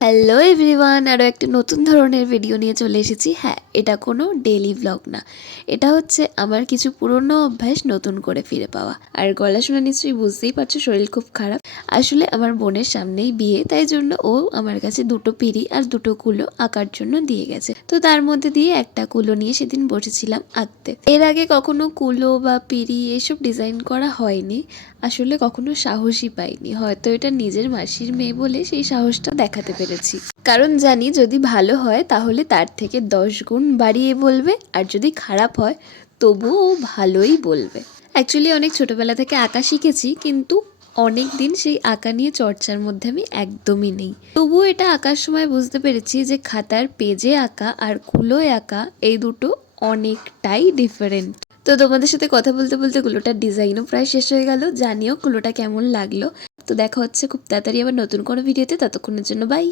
Hello everyone, আরও একটা নতুন ধরনের ভিডিও নিয়ে চলে এসেছি। হ্যাঁ, এটা কোনো ডেইলি ভ্লগ না, এটা হচ্ছে আমার কিছু পুরনো অভ্যাস নতুন করে ফিরে পাওয়া। আর গলা শুনে নিশ্চয়ই বুঝতেই পারছো শরীর খুব খারাপ। আসলে আমার বোনের সামনেই বিয়ে, তাই জন্য ও আমার কাছে দুটো পিঁড়ি আর দুটো কুলো আঁকার জন্য দিয়ে গেছে। তো তার মধ্যে দিয়ে একটা কুলো নিয়ে সেদিন বসেছিলাম আঁকতে। এর আগে কখনো কুলো বা পিঁড়ি এসব ডিজাইন করা হয়নি, আসলে কখনো সাহসই পাইনি। হয়তো এটা নিজের মাসির মেয়ে বলে সেই সাহসটা দেখাতে পেরেছি, কারণ জানি যদি ভালো হয় তাহলে তার থেকে 10 গুণ বাড়িয়ে বলবে, আর যদি খারাপ হয় তবুও ও ভালোই বলবে। অ্যাকচুয়ালি অনেক ছোটবেলা থেকে আঁকা শিখেছি, কিন্তু অনেক দিন সেই আঁকা নিয়ে চর্চার মধ্যে আমি একদমই নেই। তবুও এটা আঁকার সময় বুঝতে পেরেছি যে খাতার পেজে আঁকা আর কুলোয় আঁকা এই দুটো অনেকটাই ডিফারেন্ট। তো তোমাদের সাথে কথা বলতে বলতে কুলোটার ডিজাইনও প্রায় শেষ হয়ে গেল। জানিও কুলোটা কেমন লাগলো। তো দেখা হচ্ছে খুব তাড়াতাড়ি আবার নতুন কোনো ভিডিওতে, ততক্ষণের জন্য বাই।